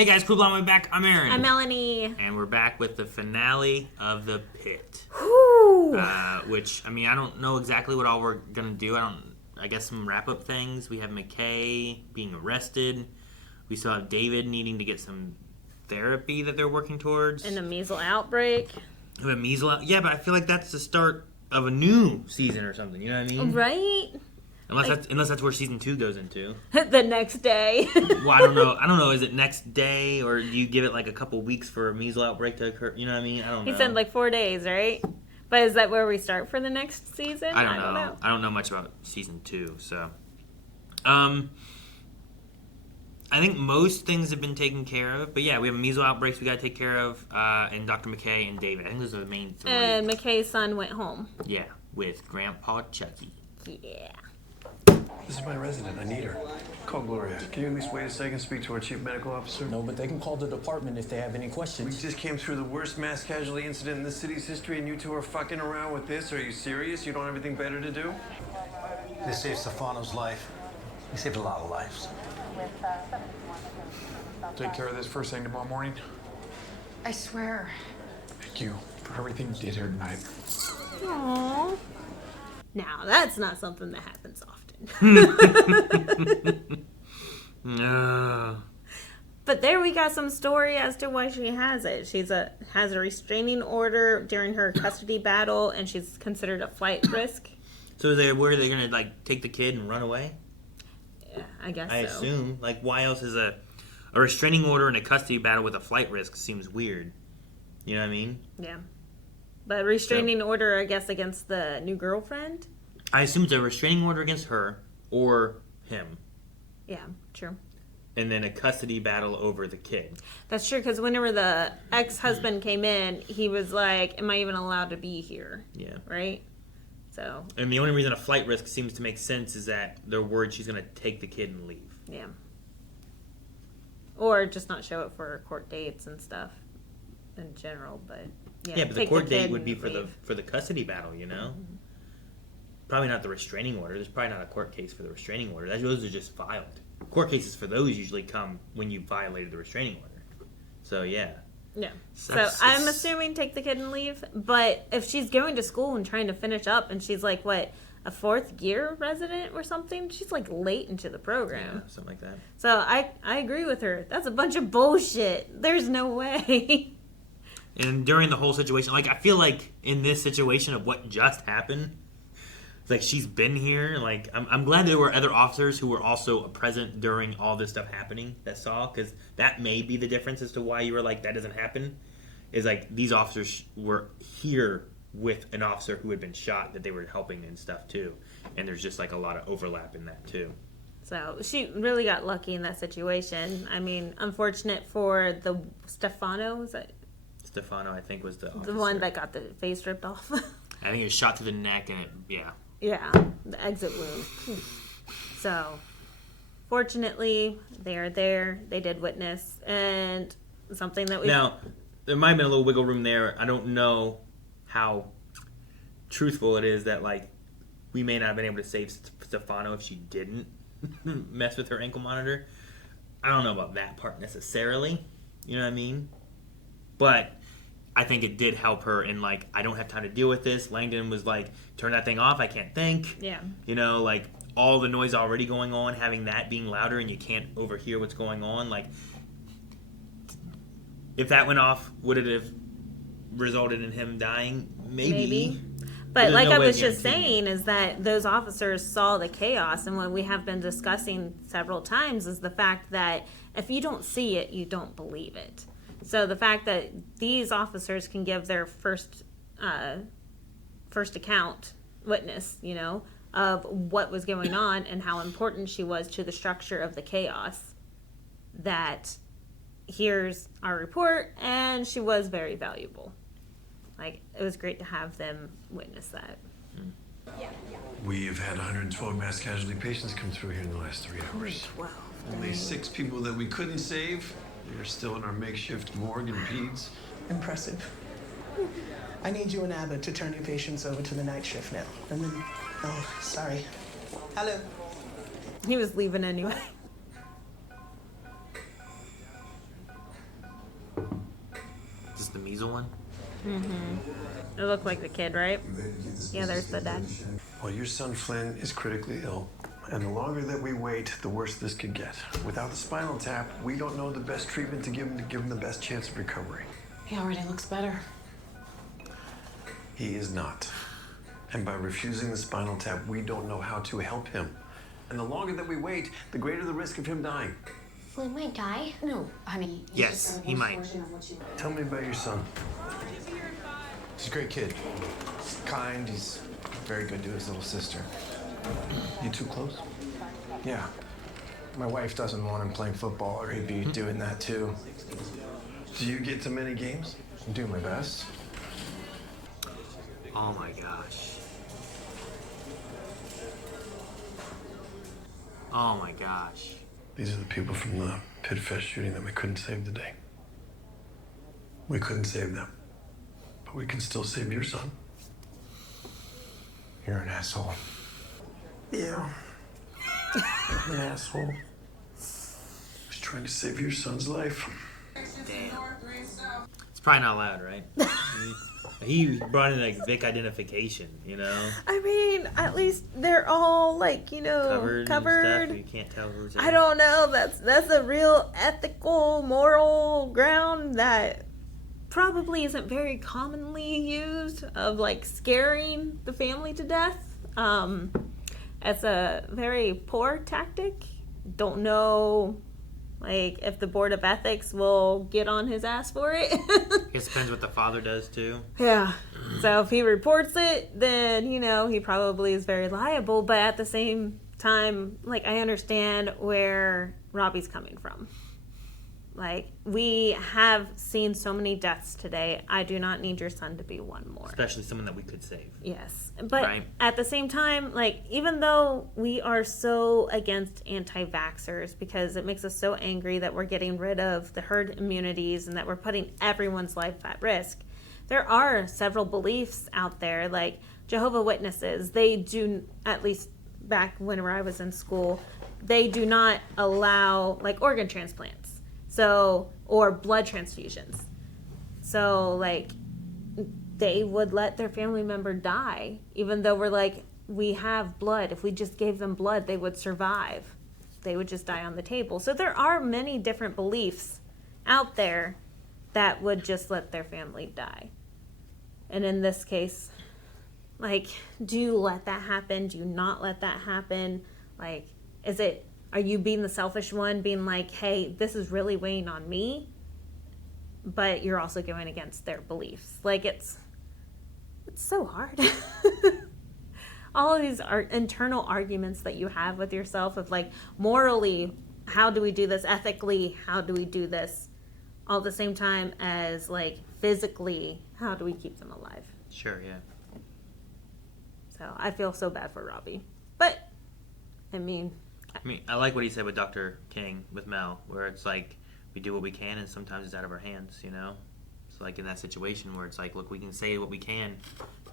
Hey guys, cool blonde, back. I'm Aaron. I'm Melanie. And we're back with the finale of the Pitt. Whew. Which, I mean, I don't know exactly what all we're gonna do. I guess some wrap-up things. We have McKay being arrested. We still have David needing to get some therapy that they're working towards. And a measles outbreak. A measles, yeah, but I feel like that's the start of a new season or something. You know what I mean? Right? Unless that's where season 2 goes into. The next day. Well, I don't know. Is it next day, or do you give it like a couple weeks for a measles outbreak to occur? You know what I mean? I don't know. He said like 4 days, right? But is that where we start for the next season? I don't know. I don't know much about season 2, so. I think most things have been taken care of, but yeah, we have measles outbreaks we got to take care of, and Dr. McKay and David. I think those are the main 3. And McKay's son went home. Yeah, with Grandpa Chucky. Yeah. This is my resident. I need her. Call Gloria. Can you at least wait a second, speak to our chief medical officer? No, but they can call the department if they have any We questions. just came through the worst mass casualty incident in the city's history, and you two are fucking around with this? Are you serious? You don't have anything better to do? This saved Stefano's life. He saved a lot of lives. Take care of this first thing tomorrow morning. I swear. Thank you for everything you did here tonight. Aww. Now, that's not something that happens often. But there we got some story as to why she has it. Has a restraining order during her custody battle, and she's considered a flight risk. So where are they going to like take the kid and run away? Yeah, I guess I so. assume. Like, why else is a restraining order in a custody battle with a flight risk seems weird. You know what I mean? Yeah. But restraining order, I guess, against the new girlfriend? I assume it's a restraining order against her or him. Yeah, true. And then a custody battle over the kid. That's true, because whenever the ex-husband came in, he was like, am I even allowed to be here? Yeah. Right? So. And the only reason a flight risk seems to make sense is that they're worried she's going to take the kid and leave. Yeah. Or just not show up for court dates and stuff in general, but yeah, but the court date would be for the custody battle, you know? Mm-hmm. Probably not the restraining order. There's probably not a court case for the restraining order. Those are just filed. Court cases for those usually come when you violated the restraining order. So, yeah. Yeah. So, I'm assuming take the kid and leave. But if she's going to school and trying to finish up and she's like, what, a 4th year resident or something? She's like late into the program. Yeah, something like that. So, I agree with her. That's a bunch of bullshit. There's no way. And during the whole situation, like, I feel like in this situation of what just happened, like, she's been here. Like, I'm glad there were other officers who were also present during all this stuff happening that saw, because that may be the difference as to why you were like, that doesn't happen. Is like, these officers were here with an officer who had been shot that they were helping and stuff too. And there's just like a lot of overlap in that too. So she really got lucky in that situation. I mean, unfortunate for the Stefano, was that? Stefano, I think, was the officer. The one that got the face ripped off. I think it was shot to the neck and yeah. Yeah, the exit wound. So, fortunately, they are there. They did witness, and something that we... Now, there might have been a little wiggle room there. I don't know how truthful it is that, like, we may not have been able to save Stefano if she didn't mess with her ankle monitor. I don't know about that part necessarily. You know what I mean? But I think it did help her in, like, I don't have time to deal with this. Langdon was like, turn that thing off, I can't think. Yeah. You know, like, all the noise already going on, having that being louder and you can't overhear what's going on. Like, if that went off, would it have resulted in him dying? Maybe. But like I was just saying, is that those officers saw the chaos, and what we have been discussing several times is the fact that if you don't see it, you don't believe it. So the fact that these officers can give their first account, witness, you know, of what was going on and how important she was to the structure of the chaos, that here's our report, and she was very valuable. Like, it was great to have them witness that. We've had 112 mass casualty patients come through here in the last 3 hours. 12. Only 6 people that we couldn't save. They're still in our makeshift morgue and peds. Impressive. I need you and Abbott to turn your patients over to the night shift now. And then, oh, sorry. Hello. He was leaving anyway. the measles one. It looked like the kid, right? Yeah, there's the dad. Well, your son Flynn is critically ill. And the longer that we wait, the worse this could get. Without the spinal tap, we don't know the best treatment to give him the best chance of recovery. He already looks better. He is not. And by refusing the spinal tap, we don't know how to help him. And the longer that we wait, the greater the risk of him dying. Flynn might die. No, honey. Yes, he might. Tell me about your son. He's a great kid. He's kind. He's very good to his little sister. You too close? Yeah. My wife doesn't want him playing football, or he'd be doing that too. Do you get to many games? I'm doing my best. Oh my gosh. Oh my gosh. These are the people from the Pitt Fest shooting that we couldn't save today. We couldn't save them. But we can still save your son. You're an asshole. Yeah. I'm an asshole. I was trying to save your son's life. Damn. It's probably not loud, right? He brought in like Vic identification, you know? I mean, at least they're all like, you know, Covered. And stuff. You can't tell who's I don't know. That's a real ethical, moral ground that probably isn't very commonly used of like scaring the family to death. It's a very poor tactic. Don't know, like, if the Board of Ethics will get on his ass for it. It depends what the father does too. Yeah. So if he reports it, then, you know, he probably is very liable. But at the same time, like, I understand where Robbie's coming from. Like, we have seen so many deaths today. I do not need your son to be one more. Especially someone that we could save. Yes. But right. At the same time, like, even though we are so against anti-vaxxers because it makes us so angry that we're getting rid of the herd immunities and that we're putting everyone's life at risk, there are several beliefs out there, like Jehovah's Witnesses. They do, at least back whenever I was in school, they do not allow, like, organ transplants. So, or blood transfusions. So, like, they would let their family member die, even though we're like, we have blood. If we just gave them blood, they would survive. They would just die on the table. So there are many different beliefs out there that would just let their family die. And in this case, like, do you let that happen? Do you not let that happen? Like, are you being the selfish one, being like, hey, this is really weighing on me, but you're also going against their beliefs? Like, it's so hard. All of these are internal arguments that you have with yourself of, like, morally, how do we do this? Ethically, how do we do this? All at the same time as, like, physically, how do we keep them alive? Sure, yeah. So I feel so bad for Robbie. But, I mean, I like what he said with Dr. King, with Mel, where it's like, we do what we can and sometimes it's out of our hands, you know? It's like in that situation where it's like, look, we can say what we can.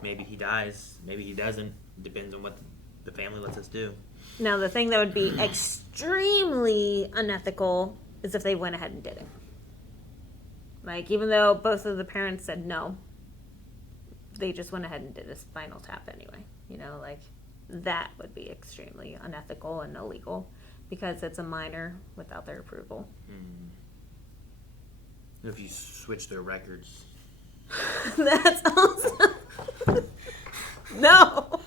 Maybe he dies, maybe he doesn't. Depends on what the family lets us do. now the thing that would be extremely unethical is if they went ahead and did it. Like, even though both of the parents said no, they just went ahead and did a spinal tap anyway. You know, like, that would be extremely unethical and illegal because it's a minor without their approval. If you switch their records. That's awesome. No.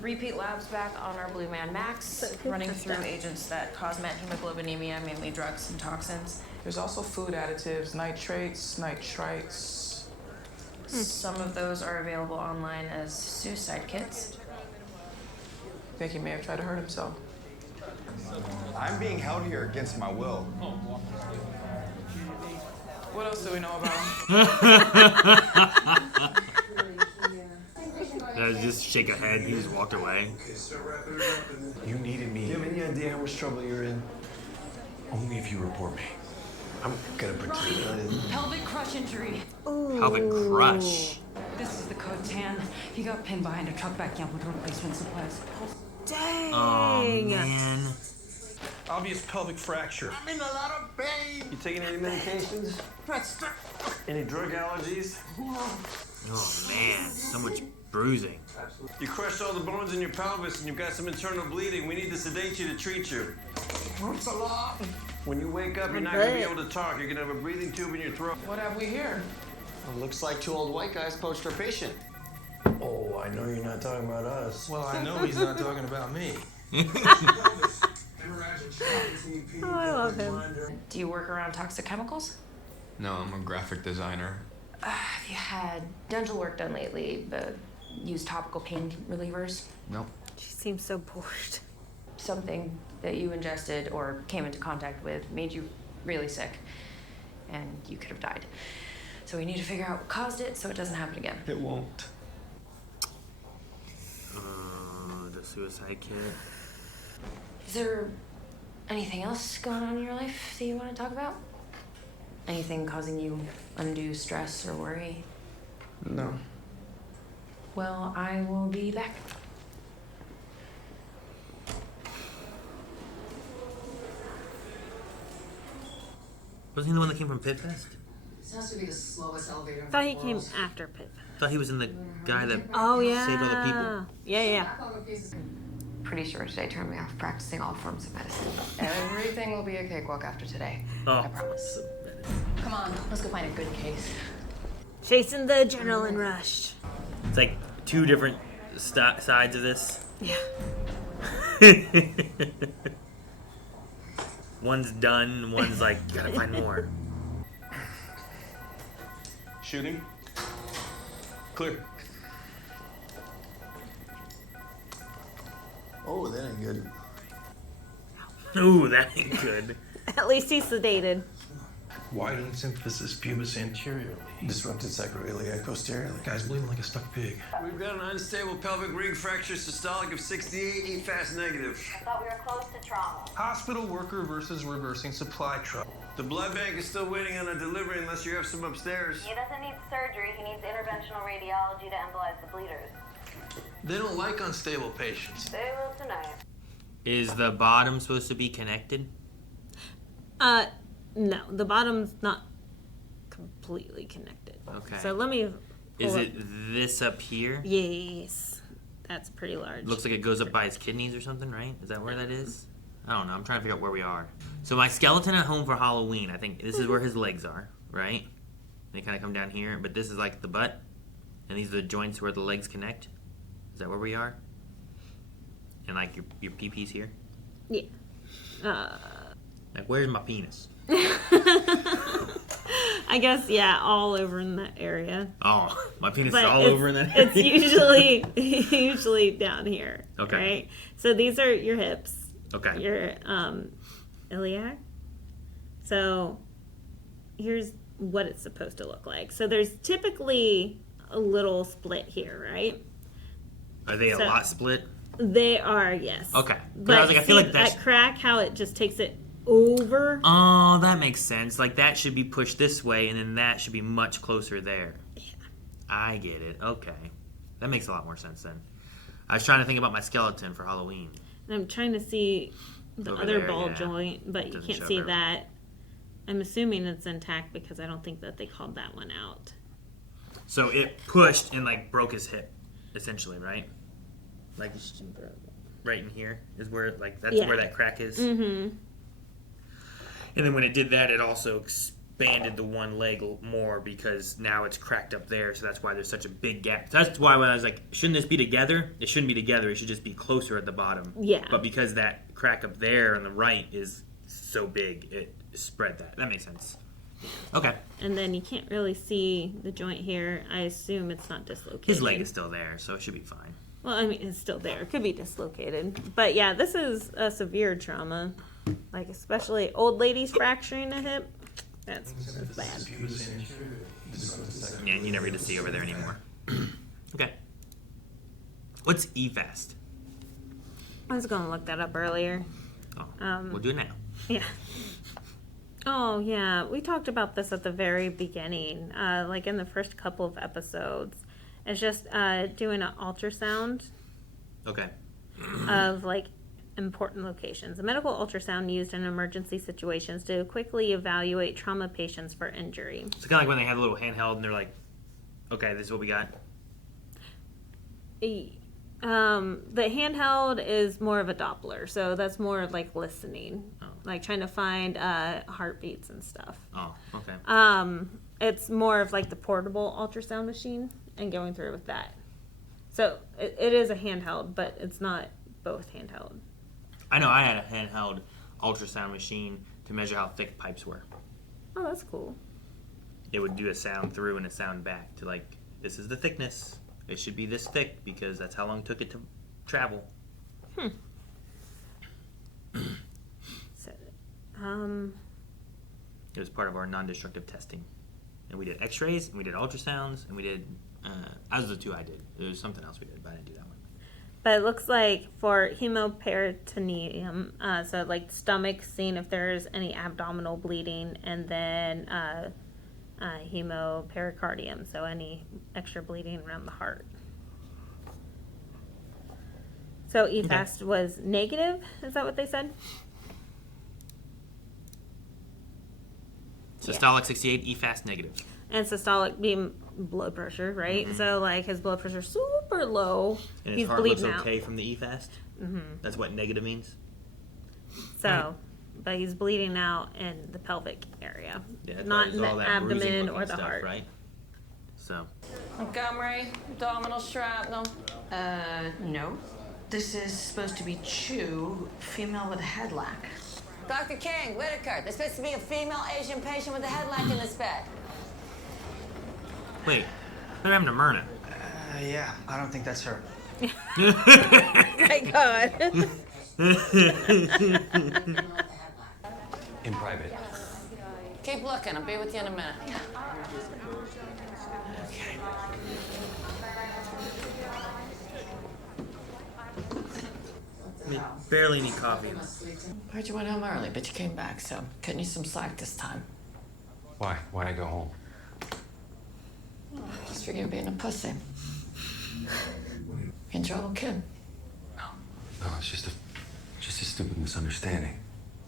Repeat labs back on our Blue Man Max, running through agents that cause methemoglobinemia, mainly drugs and toxins. There's also food additives, nitrites. Some of those are available online as suicide kits. I think he may have tried to hurt himself. I'm being held here against my will. What else do we know about him? Just shake a head. He just walked away. You needed me. Do you have any idea how much trouble you're in? Only if you report me. I'm gonna pretend I didn't. Pelvic crush injury. Pelvic crush. This is the code tan. He got pinned behind a truck backing up with replacement supplies. Dang. Oh, man. Obvious pelvic fracture. I'm in a lot of pain. You taking any medications? Any drug allergies? Oh man, so much bruising. You crushed all the bones in your pelvis and you've got some internal bleeding. We need to sedate you to treat you. Hurts a lot. When you wake up, you're not going to be able to talk. You're going to have a breathing tube in your throat. What have we here? Well, looks like two old white guys poached our patient. Oh, I know you're not talking about us. Well, I know he's not talking about me. Oh, I love him. Do you work around toxic chemicals? No, I'm a graphic designer. Have you had dental work done lately? Used topical pain relievers? Nope. She seems so bored. Something that you ingested or came into contact with made you really sick, and you could have died. So we need to figure out what caused it so it doesn't happen again. It won't. The suicide kit. Is there anything else going on in your life that you want to talk about? Anything causing you undue stress or worry? No. Well, I will be back. Wasn't he the one that came from Pitt Fest? This has to be the slowest elevator. I thought he came after Pitt. I thought he was in the guy that Oh yeah. saved all the people. Yeah. Pretty sure today turned me off practicing all forms of medicine. Everything will be a cakewalk after today. Oh. I promise. Come on, let's go find a good case. Chasing the adrenaline rush. It's like two different sides of this. Yeah. One's done, one's like, gotta find more. Shooting. Clear. Oh, that ain't good. Ooh, that ain't good. At least he's sedated. Widened symphysis pubis anteriorly. Disrupted sacroiliac posteriorly. Guy's bleeding like a stuck pig. We've got an unstable pelvic ring fracture systolic of 68, EFAS negative. I thought we were close to trauma. Hospital worker versus reversing supply trouble. The blood bank is still waiting on a delivery unless you have some upstairs. He doesn't need surgery. He needs interventional radiology to embolize the bleeders. They don't like unstable patients. They will tonight. Is the bottom supposed to be connected? No, the bottom's not completely connected. Okay. So let me. Is it this up here? Yes, that's pretty large. Looks like it goes up by his kidneys or something, right? Is that where that is? I don't know. I'm trying to figure out where we are. So my skeleton at home for Halloween, I think this is where his legs are, right? They kind of come down here, but this is like the butt, and these are the joints where the legs connect. Is that where we are? And like your pee-pee's here? Yeah. Like where's my penis? I guess, yeah, all over in that area. Oh, my penis But is all over in that area? It's usually down here. Okay. Right? So these are your hips. Okay. Your iliac. So here's what it's supposed to look like. So there's typically a little split here, right? Are they a lot split? They are, yes. Okay. But I was like, I feel like that crack, how it just takes it over. Oh, that makes sense. Like that should be pushed this way, and then that should be much closer there. Yeah. I get it. Okay. That makes a lot more sense then. I was trying to think about my skeleton for Halloween. And I'm trying to see the Over other there, ball yeah. joint, but you Doesn't can't show see very that. I'm assuming it's intact because I don't think that they called that one out. So it pushed and like broke his hip, essentially, right? Like right in here is where that's where that crack is. Mm-hmm. And then when it did that, it also expanded the one leg more because now it's cracked up there. So that's why there's such a big gap. That's why when I was like, shouldn't this be together? It shouldn't be together. It should just be closer at the bottom. Yeah. But because that crack up there on the right is so big, it spread that. That makes sense. Okay. And then you can't really see the joint here. I assume it's not dislocated. His leg is still there, so it should be fine. Well, I mean, it's still there. It could be dislocated. But yeah, this is a severe trauma. Like, especially old ladies fracturing a hip. That's bad. Yeah, you never get to see over there anymore. Okay. What's EFAST? I was going to look that up earlier. Oh, we'll do it now. Yeah. Oh, yeah. We talked about this at the very beginning, like in the first couple of episodes. It's just doing an ultrasound Okay. of, like, important locations. A medical ultrasound used in emergency situations to quickly evaluate trauma patients for injury. It's kind of like when they had a little handheld and they're like, okay, this is what we got. The handheld is more of a Doppler, so that's more like listening, like trying to find heartbeats and stuff. Oh, okay. It's more of like the portable ultrasound machine and going through with that. So it is a handheld, but it's not both handheld. I know I had a handheld ultrasound machine to measure how thick pipes were. Oh, that's cool. It would do a sound through and a sound back to like, this is the thickness. It should be this thick because that's how long it took it to travel. So, it was part of our non-destructive testing. And we did x-rays, and we did ultrasounds, and we did, those are the two I did. There was something else we did, but I didn't do that one. but it looks like for hemoperitoneum, so like stomach, seeing if there's any abdominal bleeding, and then hemopericardium, so any extra bleeding around the heart. So EFAST was negative, is that what they said? Systolic 68, EFAST negative. And systolic being blood pressure, right? Mhm. So like his blood pressure super low. And He's his heart bleeding looks out. okay from the EFAST. Mhm. That's what negative means. So, but he's bleeding out in the pelvic area, Yeah, that's not why in there's all the that bruising abdomen looking or the stuff, heart. right? So, Montgomery, abdominal shrapnel. No. This is supposed to be Chu, female with a headlock. Dr. King, Whitaker, there's supposed to be a female Asian patient with a headlock in this bed. wait, they're having a Myrna. Yeah, I don't think that's her. Thank God. In private. Keep looking, I'll be with you in a minute. We barely need coffee. Heard you went home early, but you came back, so cutting you some slack this time. Why? Why'd I go home? Just figure you're being a pussy. In trouble, kid. No, it's just a stupid misunderstanding.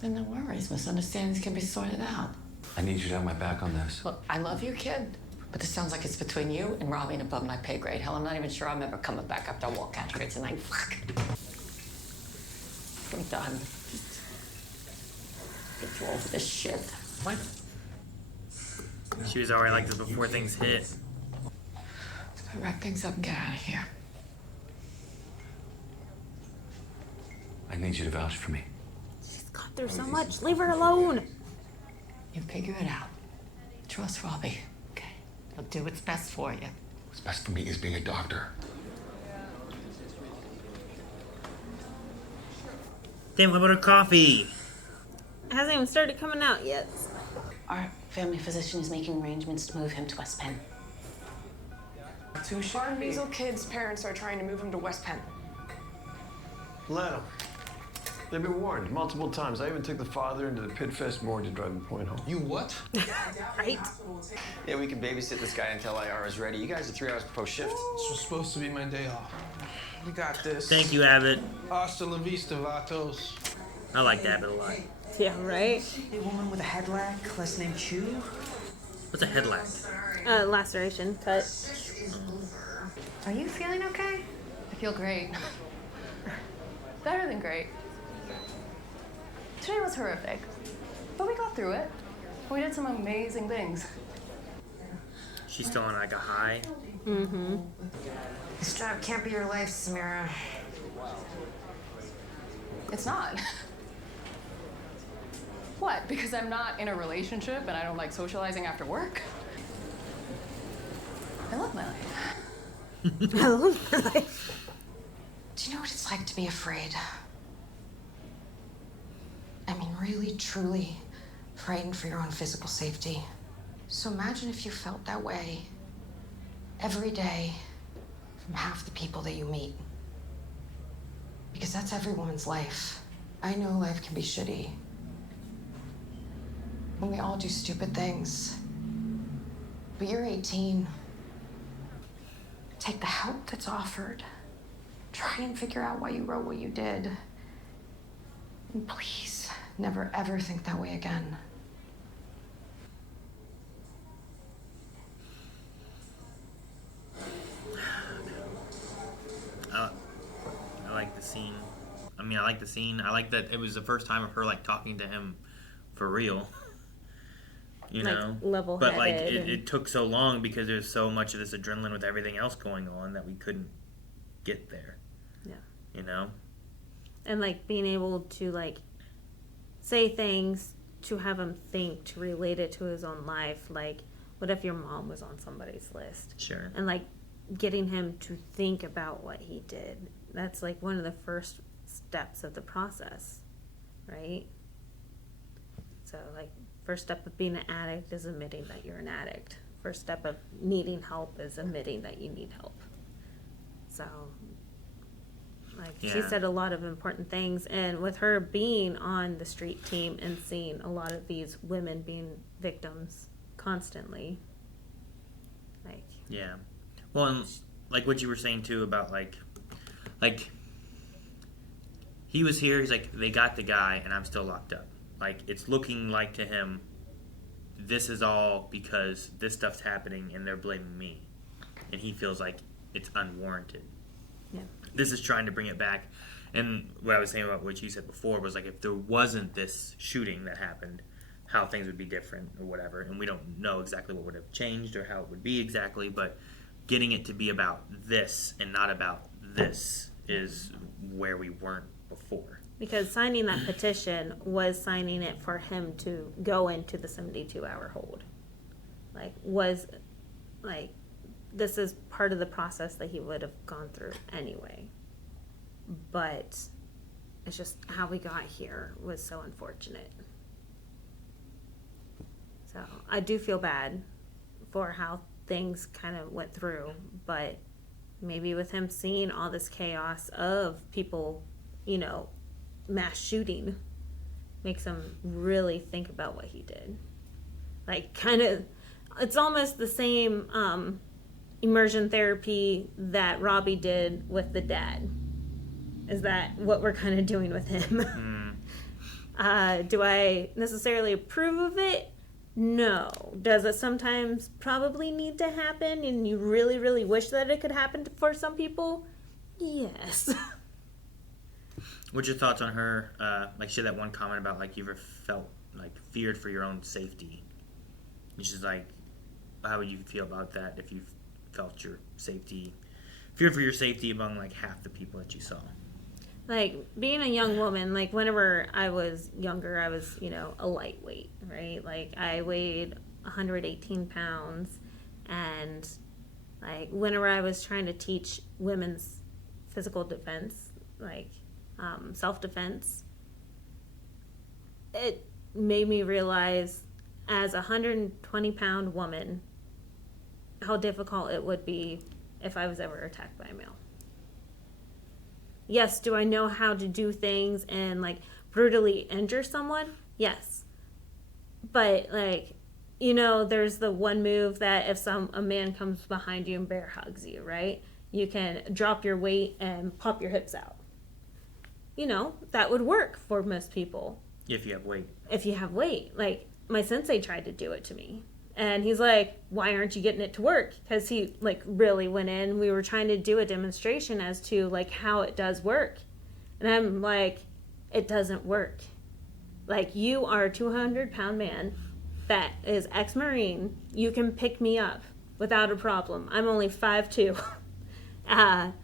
Then no worries, misunderstandings can be sorted out. I need you to have my back on this. Look, I love you, kid, but this sounds like it's between you and Robbie and above my pay grade. Hell, I'm not even sure I'm ever coming back after I walk out here tonight. Fuck. I'm done. Get you over this shit. What? She was already like this before things hit. Wrap things up and get out of here. I need you to vouch for me. She's gone through so much. Leave her alone. You figure it out. Trust Robbie. Okay. He'll do what's best for you. What's best for me is being a doctor. Damn, what about her coffee? It hasn't even started coming out yet. Our family physician is making arrangements to move him to West Penn. Our measles kid's parents are trying to move him to West Penn. Let them. They've been warned multiple times. I even took the father into the Pitt Fest morgue to drive him point home. You what? Right? Yeah, we can babysit this guy until IR is ready. You guys are 3 hours post shift. This was supposed to be my day off. You got this. Thank you, Abbott. Hasta la vista, vatos. I like Abbott a lot. Yeah, right? A woman with a headlock, last name Chu. What's a headlock? Laceration, cut. Are you feeling okay? I feel great. Better than great. Today was horrific, but we got through it. We did some amazing things. She's still on like a high. Mm-hmm. This job can't be your life, Samira. It's not. What? Because I'm not in a relationship and I don't like socializing after work? I love my life. I love my life. Do you know what it's like to be afraid? I mean, really, truly frightened for your own physical safety. So imagine if you felt that way every day from half the people that you meet. Because that's everyone's life. I know life can be shitty. And we all do stupid things. But you're 18. Take the help that's offered. Try and figure out why you wrote what you did. And please, never ever think that way again. I like the scene. I like the scene. I like that it was the first time of her like talking to him for real. You Like, know, level-headed but like and- it took so long because there's so much of this adrenaline with everything else going on that we couldn't get there. Yeah. You know, And like being able to like say things to have him think, to relate it to his own life. Like, what if your mom was on somebody's list? Sure. And like getting him to think about what he did. That's like one of the first steps of the process, right? So like first step of being an addict is admitting that you're an addict. First step of needing help is admitting that you need help. So like she Yeah. said a lot of important things, and with her being on the street team and seeing a lot of these women being victims constantly, like yeah. Well, and like what you were saying too about like he was here. He's like, they got the guy, and I'm still locked up. Like, it's looking like to him, this is all because this stuff's happening, and they're blaming me, and he feels like it's unwarranted. Yeah. This is trying to bring it back. And what I was saying about what you said before was like, if there wasn't this shooting that happened, how things would be different or whatever. And we don't know exactly what would have changed or how it would be exactly, but getting it to be about this and not about this is where we weren't before. because signing that petition was signing it for him to go into the 72-hour hold. Like, was like, this is part of the process that he would have gone through anyway. But it's just how we got here was so unfortunate. So I do feel bad for how things kind of went through, but maybe with him seeing all this chaos of people, you know, mass shooting, makes him really think about what he did. Like, kind of, it's almost the same immersion therapy that Robbie did with the dad. Is that what we're kind of doing with him? Do I necessarily approve of it? No. Does it sometimes probably need to happen and you really, really wish that it could happen for some people? Yes. What's your thoughts on her? Like, she had that one comment about, like, you ever felt, like, feared for your own safety. And she's like, how would you feel about that if you felt your safety, feared for your safety among, like, half the people that you saw? Like, being a young woman, like, whenever I was younger, I was, you know, a lightweight, right? Like, I weighed 118 pounds, and, like, whenever I was trying to teach women's physical defense, like, self-defense, it made me realize, as a 120-pound woman, how difficult it would be if I was ever attacked by a male. Yes, do I know how to do things and, like, brutally injure someone? Yes. But, like, you know, there's the one move that if a man comes behind you and bear hugs you, right? You can drop your weight and pop your hips out. You know, that would work for most people. If you have weight. If you have weight. Like, my sensei tried to do it to me. And he's like, why aren't you getting it to work? Because he, like, really went in. We were trying to do a demonstration as to, like, how it does work. And I'm like, it doesn't work. Like, you are a 200-pound man that is ex-Marine. You can pick me up without a problem. I'm only 5'2". And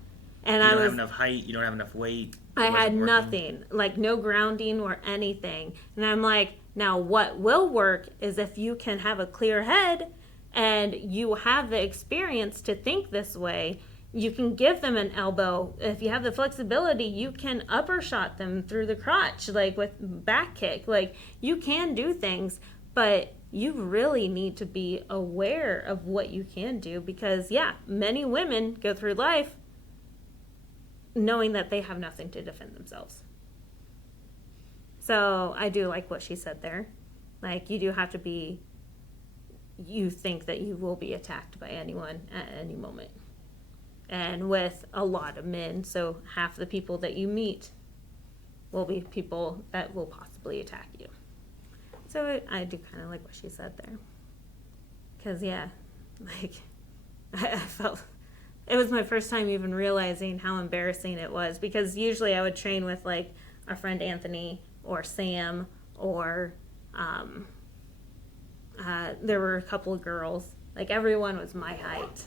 you don't have enough height. You don't have enough weight. I had nothing, like no grounding or anything. And I'm like, now what will work is if you can have a clear head and you have the experience to think this way, you can give them an elbow. If you have the flexibility, you can upper shot them through the crotch, like with back kick. Like, you can do things, but you really need to be aware of what you can do because, yeah, many women go through life knowing that they have nothing to defend themselves. So I do like what she said there. Like, you do have to be, you think that you will be attacked by anyone at any moment. And with a lot of men, so half the people that you meet will be people that will possibly attack you. So I do kind of like what she said there. Because, yeah, like, I felt... It was my first time even realizing how embarrassing it was. Because usually I would train with, like, our friend Anthony or Sam or... there were a couple of girls. Like, everyone was my height.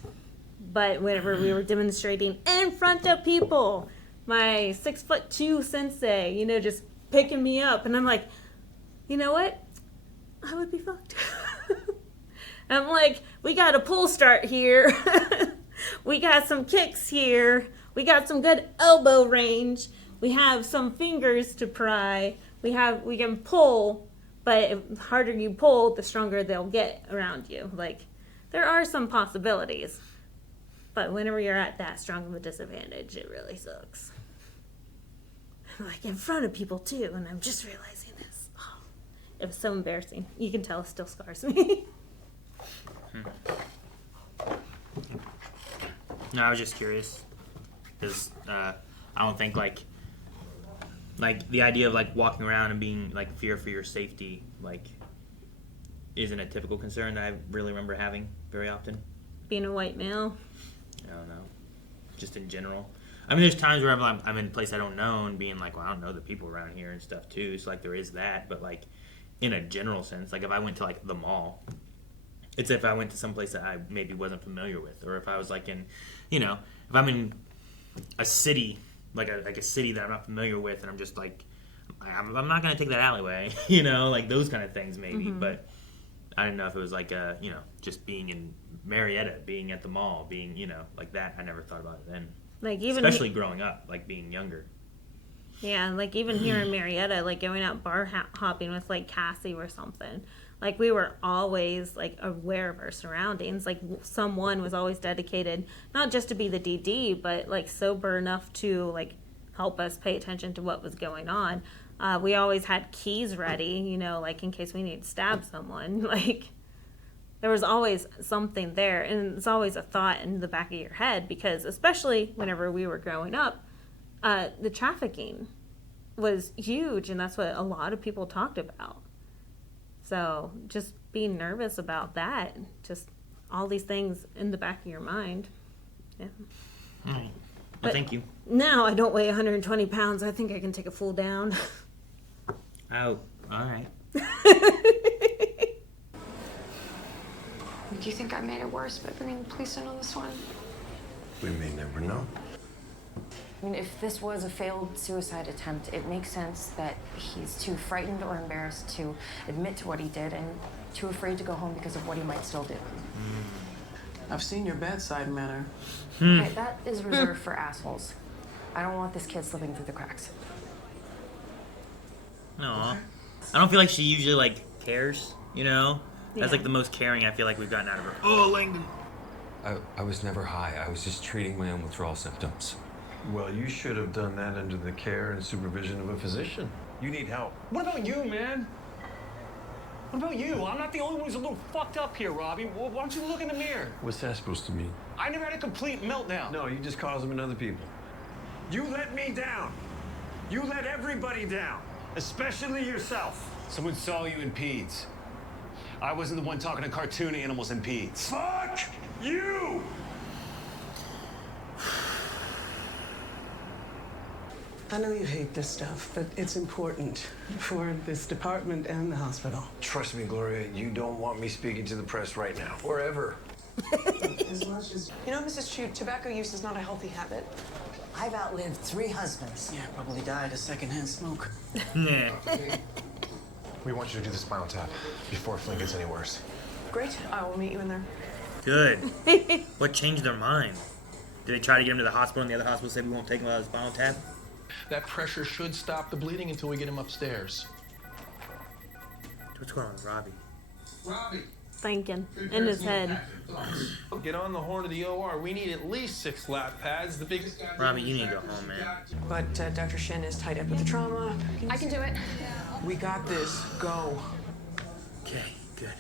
But whenever we were demonstrating in front of people, my 6'2" sensei, you know, just picking me up. And I'm like, you know what? I would be fucked. I'm like, we got a pull start here. We got some kicks here. We got some good elbow range. We have some fingers to pry. We can pull, but the harder you pull, the stronger they'll get around you. Like, there are some possibilities. But whenever you're at that strong of a disadvantage, it really sucks. Like, in front of people, too, and I'm just realizing this. Oh, it was so embarrassing. You can tell it still scars me. No, I was just curious. Because I don't think, like, the idea of, like, walking around and being, like, fear for your safety, like, isn't a typical concern that I really remember having very often. Being a white male. I don't know. Just in general. I mean, there's times where I'm in a place I don't know and being like, well, I don't know the people around here and stuff too. So, like, there is that. But, like, in a general sense, like, if I went to, like, the mall, it's if I went to some place that I maybe wasn't familiar with. Or if I was, like, in, you know, if I'm in a city, like a city that I'm not familiar with, and I'm just, like, I'm not going to take that alleyway. You know, like, those kind of things maybe. Mm-hmm. But I didn't know if it was, like, you know, just being in Marietta, being at the mall, being, you know, like that. I never thought about it then. Like, even especially growing up, like being younger. Yeah, like even here in Marietta, like going out bar hopping with like Cassie or something. Like, we were always like aware of our surroundings. Like, someone was always dedicated, not just to be the DD, but like sober enough to like help us pay attention to what was going on. We always had keys ready, you know, like in case we need to stab someone. Like, there was always something there, and it's always a thought in the back of your head, because especially whenever we were growing up, the trafficking was huge, and that's what a lot of people talked about. So just being nervous about that, just all these things in the back of your mind. Yeah. All right. Well, thank you. Now I don't weigh 120 pounds. I think I can take a full down. Oh, all right. Do you think I made it worse by bringing the police in on this one? We may never know. I mean, if this was a failed suicide attempt, it makes sense that he's too frightened or embarrassed to admit to what he did and too afraid to go home because of what he might still do. I've seen your bad side, Manor. Okay, that is reserved for assholes. I don't want this kid slipping through the cracks. Aw. I don't feel like she usually, like, cares, you know? That's, like, the most caring I feel like we've gotten out of her. Oh, Langdon! I was never high. I was just treating my own withdrawal symptoms. Well, you should have done that under the care and supervision of a physician. You need help. What about you, man? What about you? I'm not the only one who's a little fucked up here, Robbie. Why don't you look in the mirror? What's that supposed to mean? I never had a complete meltdown. No, you just cause them and other people. You let me down. You let everybody down, especially yourself. Someone saw you in peds. I wasn't the one talking to cartoon animals in peds. Fuck you! I know you hate this stuff, but it's important for this department and the hospital. Trust me, Gloria, you don't want me speaking to the press right now, or ever. As much as... You know, Mrs. Chu, tobacco use is not a healthy habit. I've outlived 3 husbands. Yeah, probably died of secondhand smoke. Nah. We want you to do the spinal tap before Flynn gets any worse. Great. I will meet you in there. Good. What changed their mind? Did they try to get him to the hospital and the other hospital said we won't take him without a spinal tap? That pressure should stop the bleeding until we get him upstairs. What's going on with Robbie? Robbie! Thinking in his head. Get on the horn of the OR. We need at least 6 lap pads. The biggest guy. Robbie, you need to go home, man. But Dr. Shen is tied up with the trauma. I can do it. We got this. Go. Okay, good.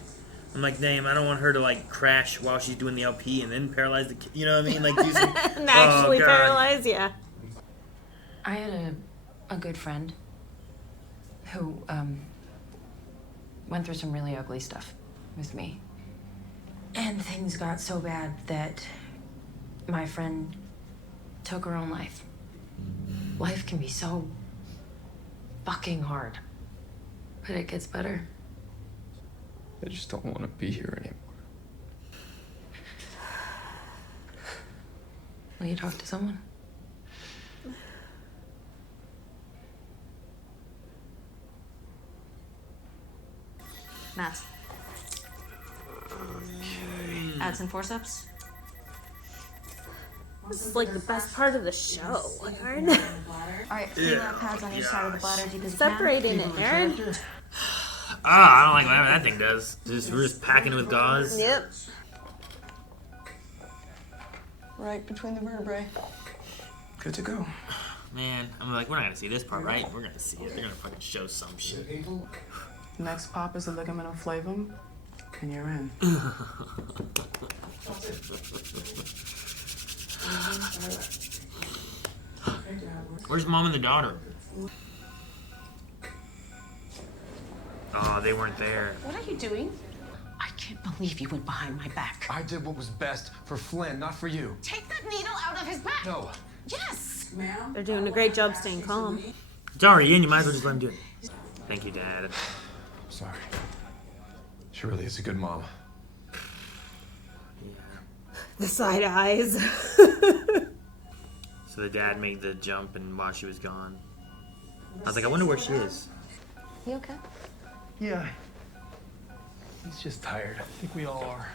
I'm like, damn, I don't want her to, like, crash while she's doing the LP and then paralyze the kid. You know what I mean? Like, do some... And actually paralyze, yeah. I had a good friend who went through some really ugly stuff with me. And things got so bad that my friend took her own life. Life can be so fucking hard, but it gets better. I just don't want to be here anymore. Will you talk to someone? Matt. Addison forceps. This is like the best part of the show, Aaron. Alright, few lap pads on each side of the bladder as you can. Separating it, Aaron. I don't like whatever that thing does. We're just packing it with gauze. Yep. Right between the vertebrae. Good to go. Man, I'm like, we're not gonna see this part, right? We're gonna see it. They're gonna fucking show some shit. Next pop is the ligamen flavum, and you're in. Where's mom and the daughter? Oh, they weren't there. What are you doing? I can't believe you went behind my back. I did what was best for Flynn, not for you. Take that needle out of his back. No. Yes. Ma'am. They're doing a great job staying calm. It's already in. You might as well just let him do it. Thank you, Dad. Sorry. She really is a good mom. The side eyes. So the dad made the jump, and while she was gone, I was like, I wonder where she is. You okay? Yeah. He's just tired. I think we all are.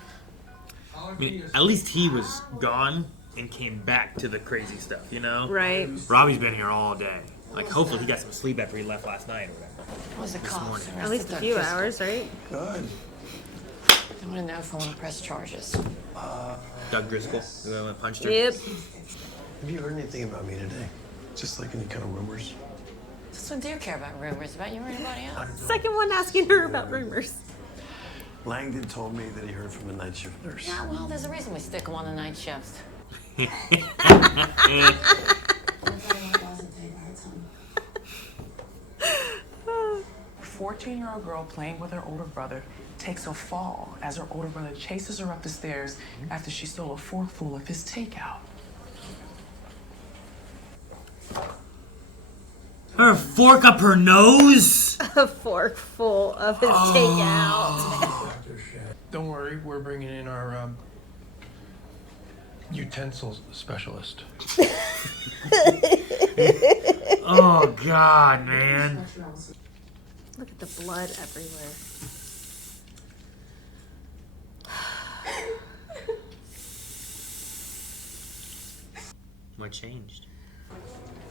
I mean, at least he was gone and came back to the crazy stuff, you know? Right. Robbie's been here all day. Like, hopefully he got some sleep after he left last night or whatever. What was it This called? morning. At least a few hours, right? Good. I want to know if I want to press charges. Doug Driscoll, who went and punched her. Yep. Have you heard anything about me today? Just like any kind of rumors? This one do care about rumors about you or anybody else. Second one asking her about rumors. Langdon told me that he heard from the night shift nurse. Yeah, well, there's a reason we stick them on the night shift. 14-year-old girl playing with her older brother takes a fall as her older brother chases her up the stairs after she stole a forkful of his takeout. Her fork up her nose? A fork full of his takeout. Don't worry, we're bringing in our utensils specialist. Oh, God, man. Look at the blood everywhere. What changed?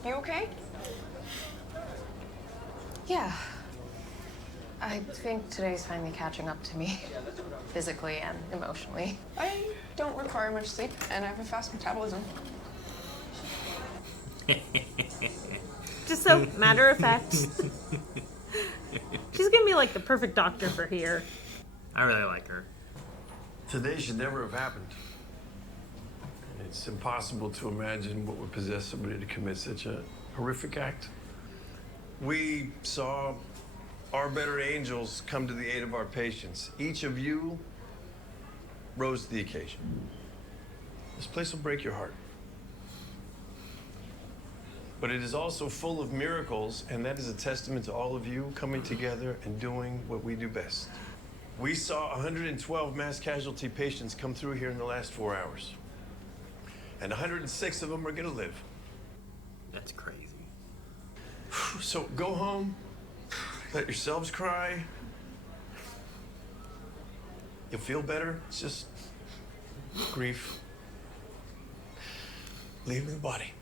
You okay? Yeah. I think today's finally catching up to me, physically and emotionally. I don't require much sleep, and I have a fast metabolism. Just so matter of fact. She's gonna be like the perfect doctor for here. I really like her. Today should never have happened. It's impossible to imagine what would possess somebody to commit such a horrific act. We saw our better angels come to the aid of our patients. Each of you rose to the occasion. This place will break your heart. But it is also full of miracles, and that is a testament to all of you coming together and doing what we do best. We saw 112 mass casualty patients come through here in the last 4 hours. And 106 of them are gonna live. That's crazy. So go home, let yourselves cry. You'll feel better. It's just grief. Leave the body.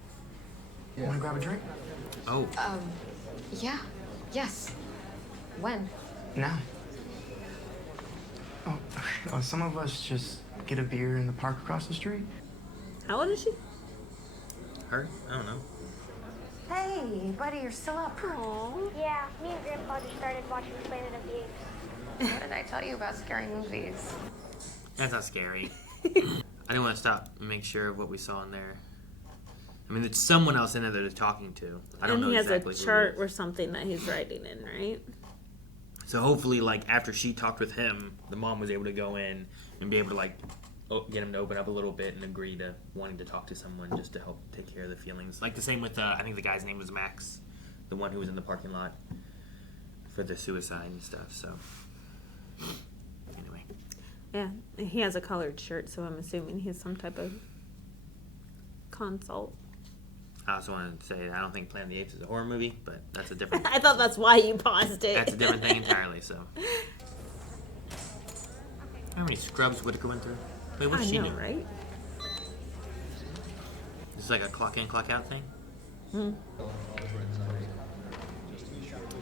You wanna grab a drink? Oh. Yeah. Yes. When? Now. Oh, some of us just get a beer in the park across the street. How old is she? Her? I don't know. Hey, buddy, you're still up. Aww. Yeah, me and Grandpa just started watching Planet of the Apes. What did I tell you about scary movies? That's not scary. I didn't want to stop and make sure of what we saw in there. I mean, it's someone else in there that they're talking to. I don't know exactly And he has a chart or something that he's writing in, right? So hopefully, like, after she talked with him, the mom was able to go in and be able to, like, get him to open up a little bit and agree to wanting to talk to someone just to help take care of the feelings. Like the same with, I think the guy's name was Max, the one who was in the parking lot for the suicide and stuff, so... Anyway. Yeah, he has a colored shirt, so I'm assuming he's some type of consult. I also wanted to say I don't think Planet of the Apes is a horror movie, but that's a different... I thought that's why you paused it. That's a different thing entirely, so... How many scrubs Whitaker went through? Wait, what's she doing? Right? This is like a clock in, clock out thing?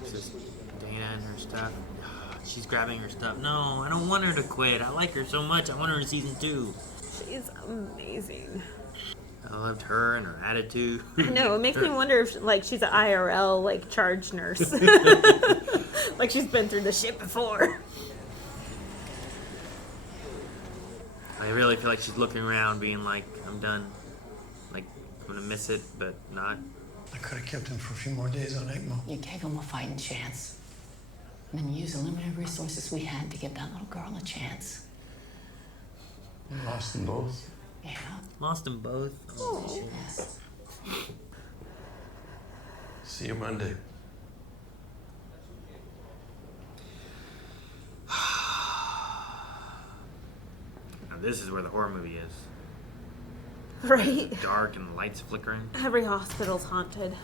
This is Dana and her stuff. She's grabbing her stuff. No, I don't want her to quit. I like her so much. I want her in season 2. She's amazing. I loved her and her attitude. I know, it makes me wonder if, like, she's an IRL, like, charge nurse. Like, she's been through the shit before. I really feel like she's looking around being like, I'm done. Like, I'm gonna miss it, but not. I could have kept him for a few more days on ECMO. You gave him a fighting chance. And then you used the limited resources we had to give that little girl a chance. We lost them both. Yeah. Lost them both. Oh. Yes. See you Monday. Now this is where the horror movie is. Right? Dark and lights flickering. Every hospital's haunted.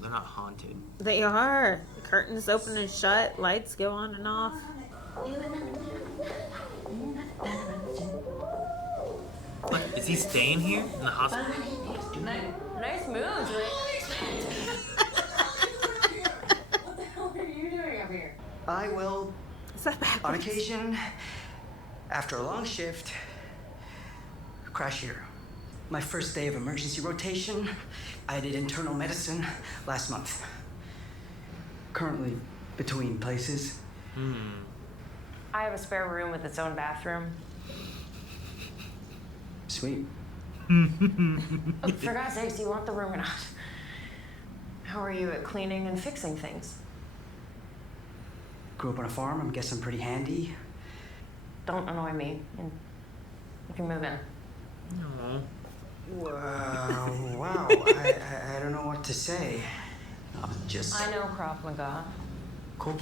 They're not haunted. They are. The curtains open and shut, lights go on and off. What, is he staying here in the hospital? Nice moves, What the hell are you doing up here? I will, on occasion, after a long shift, crash here. My first day of emergency rotation, I did internal medicine last month. Currently between places. I have a spare room with its own bathroom. Sweet. Oh, for God's sakes, do you want the room or not? How are you at cleaning and fixing things? Grew up on a farm, I'm guessing pretty handy. Don't annoy me. And you can move in. No. Wow, I don't know what to say. Just I know Krav Maga. cool.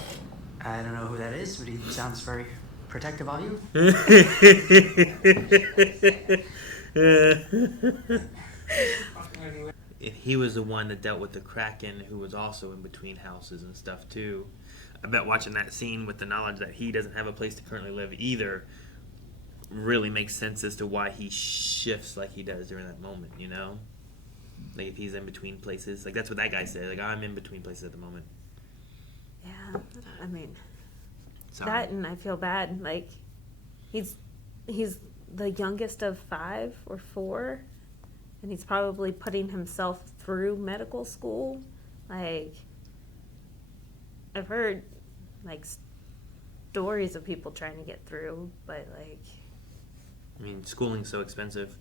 I don't know who that is, but he sounds very protective of you. If he was the one that dealt with the Kraken, who was also in between houses and stuff too, I bet watching that scene with the knowledge that he doesn't have a place to currently live either really makes sense as to why he shifts like he does during that moment, you know? Like if he's in between places. Like that's what that guy said. Like I'm in between places at the moment. Yeah, I mean, Sorry. that and I feel bad. Like, he's the youngest of 5 or 4, and he's probably putting himself through medical school. Like, I've heard, like, stories of people trying to get through, but, like... I mean, schooling's so expensive,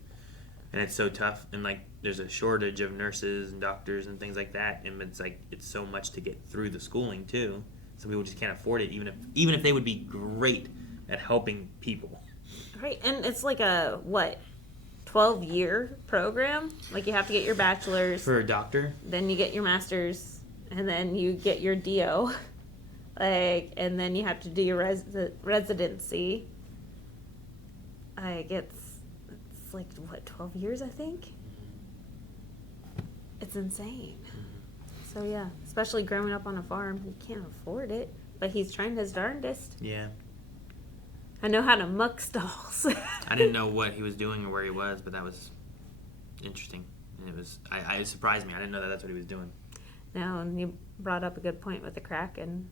and it's so tough, and, like, there's a shortage of nurses and doctors and things like that, and it's, like, it's so much to get through the schooling, too. Some people just can't afford it, even if they would be great at helping people. Right, and it's like a, 12-year program? Like, you have to get your bachelor's. For a doctor? Then you get your master's, and then you get your DO. Like, and then you have to do your residency. Like, it's like, 12 years, I think? It's insane. So, yeah, especially growing up on a farm, he can't afford it. But he's trying his darndest. Yeah. I know how to muck stalls. I didn't know what he was doing or where he was, but that was interesting. And it surprised me. I didn't know that that's what he was doing. No, and you brought up a good point with the Kraken.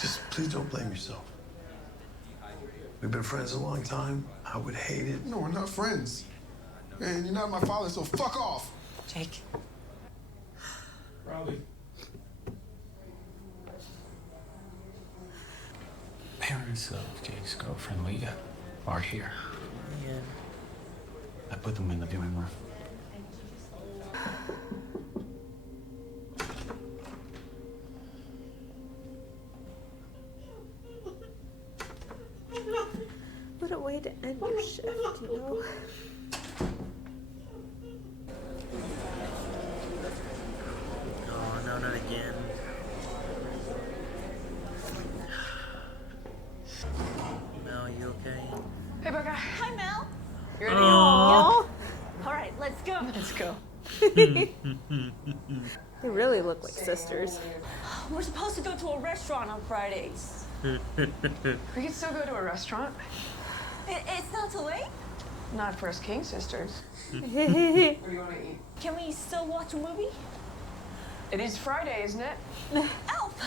Just please don't blame yourself. We've been friends a long time. I would hate it. No, we're not friends. Man, you're not my father, so fuck off. Jake. Robbie. Parents of Jake's girlfriend, Leah, are here. Yeah. I put them in the viewing room. What a way to end your shift, you know? Oh, no, not again. Mel, you okay? Hey, Becca. Hi, Mel. You ready? Aww. All right, let's go. Let's go. They really look like sisters. We're supposed to go to a restaurant on Fridays. We could still go to a restaurant. It's not too late. Not for us King sisters. What do you want to eat? Can we still watch a movie? It is Friday, isn't it? Elf.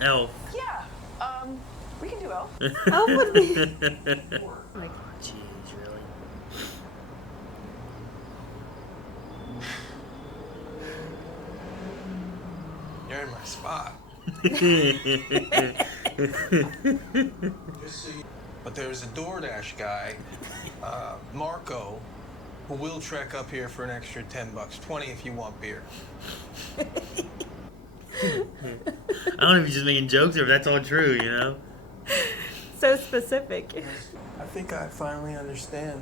Elf. Yeah. We can do Elf. Elf would be. Like, jeez, really? You're in my spot. But there's a DoorDash guy, Marco, who will trek up here for an extra $10, 20 if you want beer. I don't know if he's just making jokes or if that's all true, you know? So specific. I think I finally understand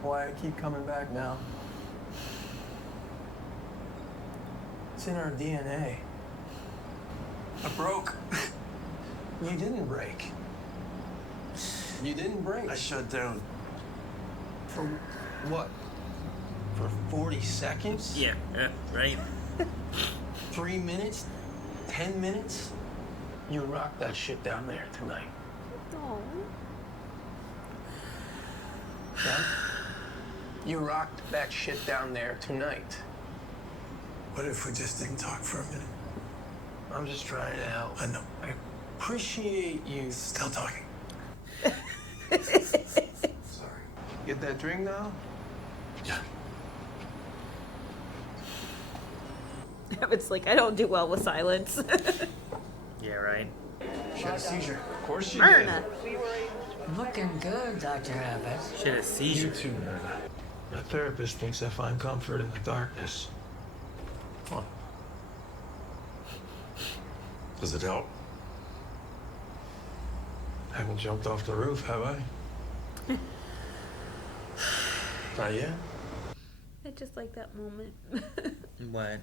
why I keep coming back now. It's in our DNA. I broke. You didn't break. You didn't break. I shut down. For what? For 40 seconds? Yeah, right. 3 minutes? 10 minutes? You rocked that shit down there tonight. Aww. Yeah? You rocked that shit down there tonight. What if we just didn't talk for a minute? I'm just trying to help. I know. I appreciate you still talking. Sorry. Get that drink now? Yeah. It's like, I don't do well with silence. Yeah, right. She had a seizure. Of course she Myrna. did. Looking good, Dr. Abbott. She had a seizure. You too, Myrna. My therapist thinks I find comfort in the darkness. Come on. Does it help? I haven't jumped off the roof, have I? Not yet. I just like that moment. What?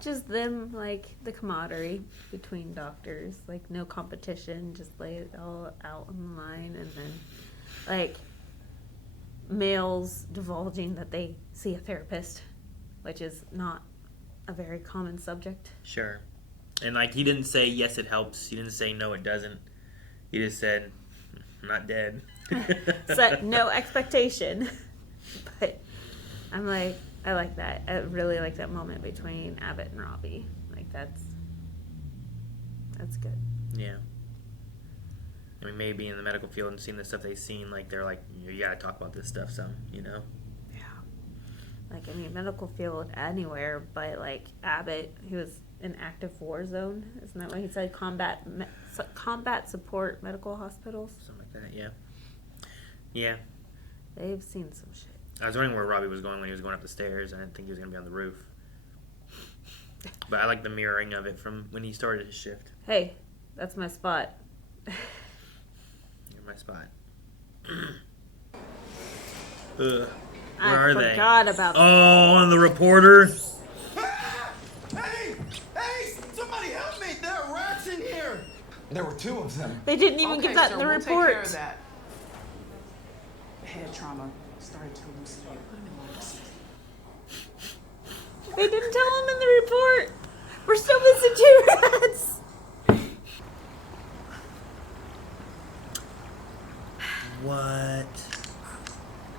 Just them, like, the camaraderie between doctors. Like, no competition, just lay it all out on the line. And then, like, males divulging that they see a therapist, which is not a very common subject. Sure. And, like, he didn't say, yes, it helps. He didn't say, no, it doesn't. He just said, I'm not dead. Set no expectation. But I'm like, I like that. I really like that moment between Abbott and Robbie. Like, that's good. Yeah. I mean, maybe in the medical field and seeing the stuff they've seen, like, they're like, you gotta talk about this stuff some, you know? Yeah. Like, I mean, medical field anywhere, but, like, Abbott, he was in active war zone. Isn't that what he said? Combat support medical hospitals? Something like that, yeah. Yeah. They've seen some shit. I was wondering where Robbie was going when he was going up the stairs. I didn't think he was going to be on the roof. But I like the mirroring of it from when he started his shift. Hey, that's my spot. You're my spot. Where are they? I forgot about that. Oh, on the reporter. Hey! Somebody help me! There are rats in here! There were 2 of them. They didn't even give that in the report. Take care of that. Head trauma started to hallucinate. They didn't tell him in the report. We're still missing 2 rats. What?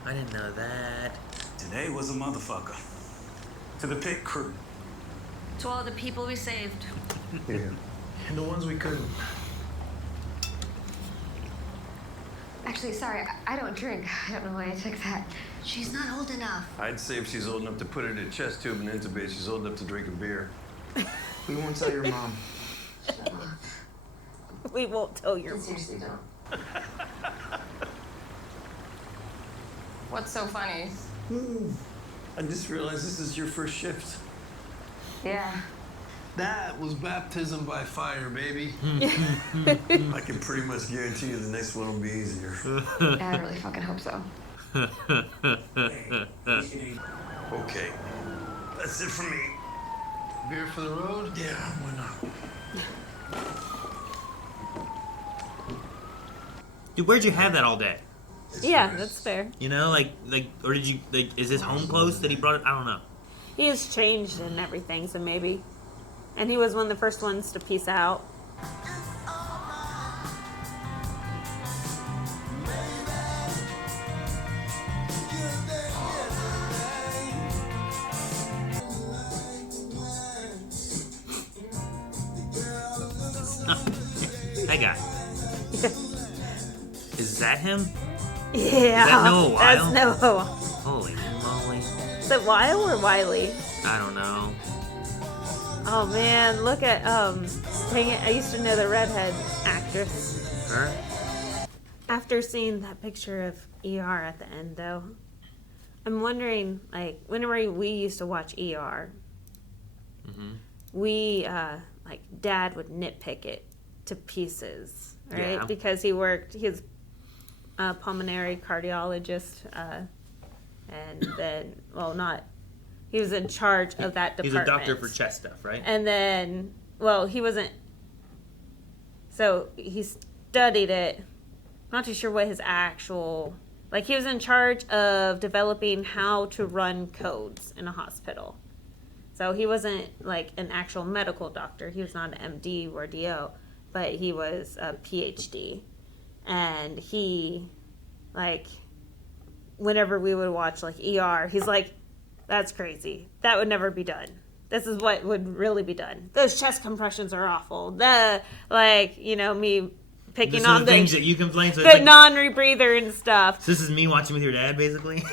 I didn't know that. Today was a motherfucker. To the Pitt crew. To all the people we saved. Yeah. And the ones we couldn't. Actually, sorry, I don't drink. I don't know why I took that. She's not old enough. I'd say if she's old enough to put it in a chest tube and intubate, she's old enough to drink a beer. We won't tell your mom. We won't tell your mom. Seriously, don't. What's so funny? I just realized this is your first shift. Yeah. That was baptism by fire, baby. I can pretty much guarantee you the next one will be easier. Yeah, I really fucking hope so. Okay, that's it for me. Beer for the road? Yeah, why not? Dude, where'd you have that all day? Yeah, that's fair. You know, or did you, is his home close that he brought it? I don't know. He has changed and everything, so maybe. And he was one of the first ones to peace out. That guy. Is that him? Yeah. Is that Noah Weil? That's Noah. Holy moly. Is it Weil or Wiley? I don't know. Oh man, look at dang it, I used to know the redhead actress. Her? After seeing that picture of ER at the end though, I'm wondering, like, whenever we used to watch ER, we like Dad would nitpick it to pieces, right? Yeah. Because he was a pulmonary cardiologist, and then, he was in charge of that department. He's a doctor for chest stuff, right? And then, he wasn't. So he studied it. I'm not too sure what his actual. Like, he was in charge of developing how to run codes in a hospital. So he wasn't like an actual medical doctor. He was not an MD or DO, but he was a PhD. And he, like, whenever we would watch, like, ER, he's like, that's crazy. That would never be done. This is what would really be done. Those chest compressions are awful. Me picking This on the things that you complain. So the non-rebreather and stuff. So this is me watching with your dad, basically.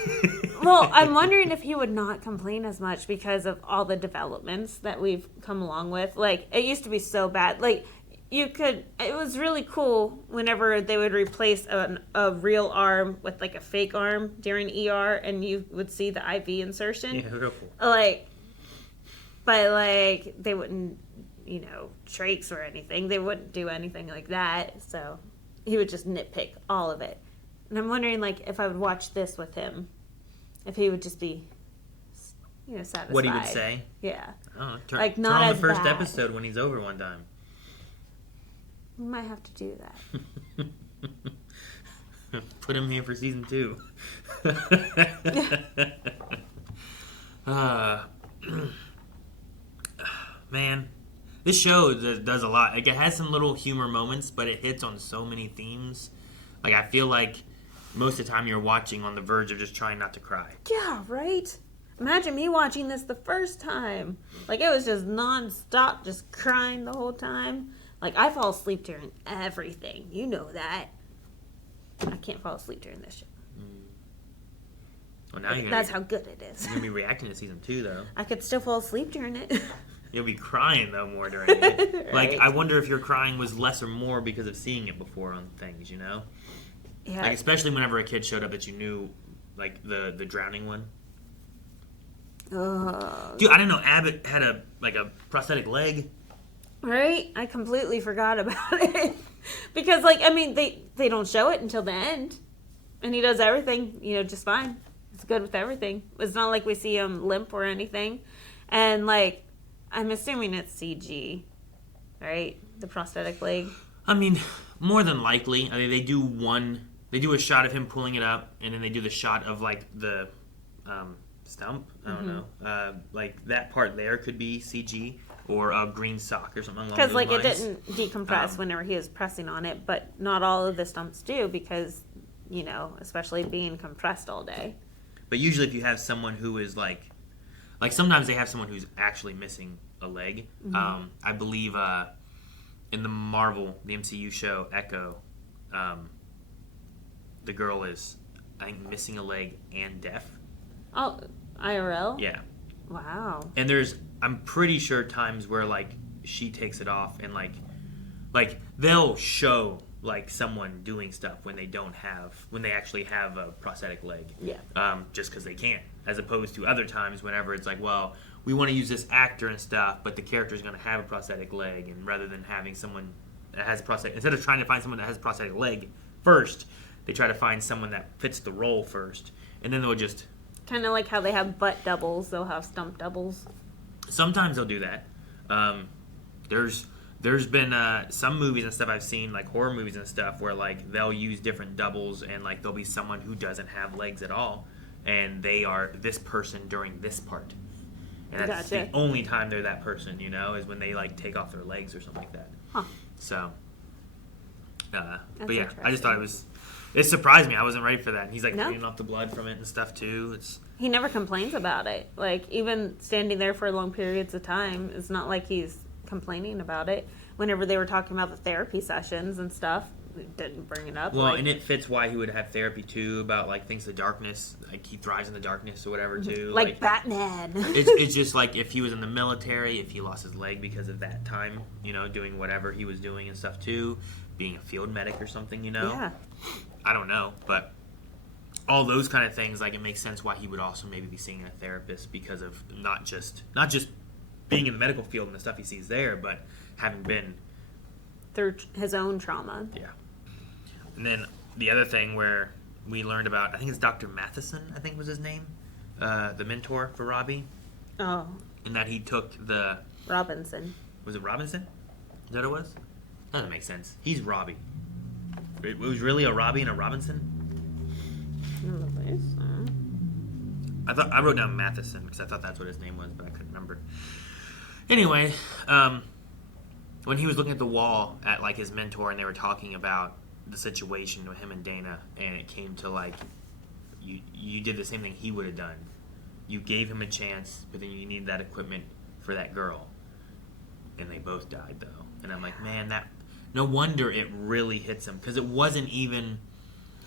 Well, I'm wondering if he would not complain as much because of all the developments that we've come along with. Like, it used to be so bad. Like, it was really cool whenever they would replace a real arm with, like, a fake arm during ER, and you would see the IV insertion. Yeah, real cool. But, they wouldn't, trachs or anything. They wouldn't do anything like that. So he would just nitpick all of it. And I'm wondering, like, if I would watch this with him, if he would just be, satisfied. What he would say? Yeah. Oh, Like, turn not on as the first bad. episode when he's over one time. We might have to do that. Put him here for season 2. Man, this show does a lot. Like, it has some little humor moments, but it hits on so many themes. Like, I feel like most of the time you're watching on the verge of just trying not to cry. Yeah, right? Imagine me watching this the first time. Like, it was just non-stop, just crying the whole time. Like, I fall asleep during everything. You know that. I can't fall asleep during this show. Well, now That's how good it is. You're going to be reacting to season 2, though. I could still fall asleep during it. You'll be crying, though, more during it. Right. Like, I wonder if your crying was less or more because of seeing it before on things, Yeah. Like, especially whenever a kid showed up that you knew, like, the drowning one. Dude, I didn't know Abbott had a prosthetic leg. Right? I completely forgot about it. Because, they don't show it until the end. And he does everything, just fine. It's good with everything. It's not like we see him limp or anything. And, I'm assuming it's CG, right? The prosthetic leg. I mean, more than likely. I mean, they do a shot of him pulling it up, and then they do the shot of, like, the stump. I don't know. Like, that part there could be CG. Or a green sock or something along those lines. Because, it didn't decompress whenever he was pressing on it, but not all of the stumps do because, especially being compressed all day. But usually if you have someone who is like sometimes they have someone who's actually missing a leg. Mm-hmm. I believe in the MCU show Echo, the girl is, I think, missing a leg and deaf. Oh, IRL? Yeah. Wow. And I'm pretty sure times where, like, she takes it off and, like they'll show like someone doing stuff when they actually have a prosthetic leg. Yeah. Just because they can't, as opposed to other times whenever it's like, well, we want to use this actor and stuff, but the character is going to have a prosthetic leg, and rather than having someone that has a prosthetic, instead of trying to find someone that has a prosthetic leg first, they try to find someone that fits the role first, and then they'll just kind of like how they have butt doubles, they'll have stump doubles. sometimes they'll do that. There's been some movies and stuff I've seen, like horror movies and stuff, where like they'll use different doubles, and like there'll be someone who doesn't have legs at all, and they are this person during this part. And that's Gotcha. the only time they're that person, you know, is when they like take off their legs or something like that. Huh. So, but That's yeah, I just thought it surprised me. I wasn't ready for that. And he's like cleaning off the blood from it and stuff too. He never complains about it. Like, even standing there for long periods of time, it's not like he's complaining about it. Whenever they were talking about the therapy sessions and stuff, we didn't bring it up. Well, and it fits why he would have therapy too, about like things of darkness, like he thrives in the darkness or whatever too. Like Batman. it's just like if he was in the military, if he lost his leg because of that time, you know, doing whatever he was doing and stuff too, being a field medic or something, you know. Yeah. I don't know, but all those kind of things, like it makes sense why he would also maybe be seeing a therapist, because of not just being in the medical field and the stuff he sees there, but having been through his own trauma. Yeah. And then the other thing where we learned about, I think it's Dr. Matheson, I think was his name, the mentor for Robbie. Oh. And that he took the... Robinson. Was it Robinson? Is that what it was? That doesn't make sense. He's Robbie. It was really a Robbie and a Robinson? I wrote down Matheson because I thought that's what his name was, but I couldn't remember. Anyway, when he was looking at the wall at like his mentor, and they were talking about the situation with him and Dana, and it came to like, you did the same thing he would have done. You gave him a chance, but then you needed that equipment for that girl, and they both died though. And I'm like, man, that no wonder it really hits him, because it wasn't even.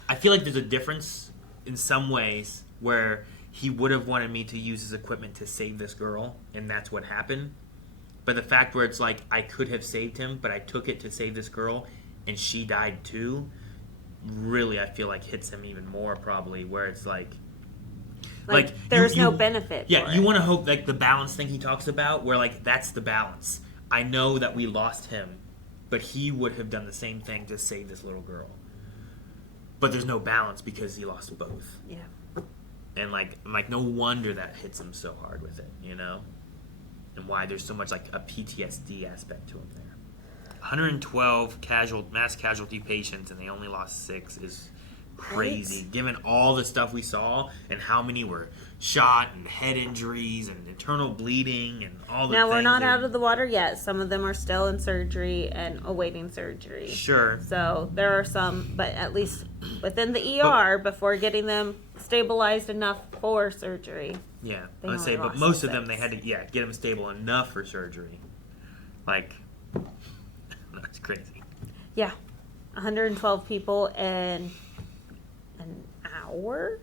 I feel like there's a difference in some ways where he would have wanted me to use his equipment to save this girl, and that's what happened. But the fact where it's like, I could have saved him, but I took it to save this girl, and she died too, really, I feel like hits him even more probably, where it's like there's no benefit. Yeah, for you it. want to hope, like, the balance thing he talks about, where, like, that's the balance. I know that we lost him, but he would have done the same thing to save this little girl. But there's no balance because he lost both. Yeah. And, like, I'm like, no wonder that hits him so hard with it, you know? And why there's so much, like, a PTSD aspect to him there. 112 mass casualty patients, and they only lost 6 is crazy. Right. Given all the stuff we saw and how many were shot and head injuries and internal bleeding and all the Now, things. we're not out of the water yet. Some of them are still in surgery and awaiting surgery. Sure. So there are some, but at least within the ER, before getting them stabilized enough for surgery. Yeah, They I would say, only but lost most of 6. them, they had to, get them stable enough for surgery. Like, that's crazy. Yeah. 112 people in an hour?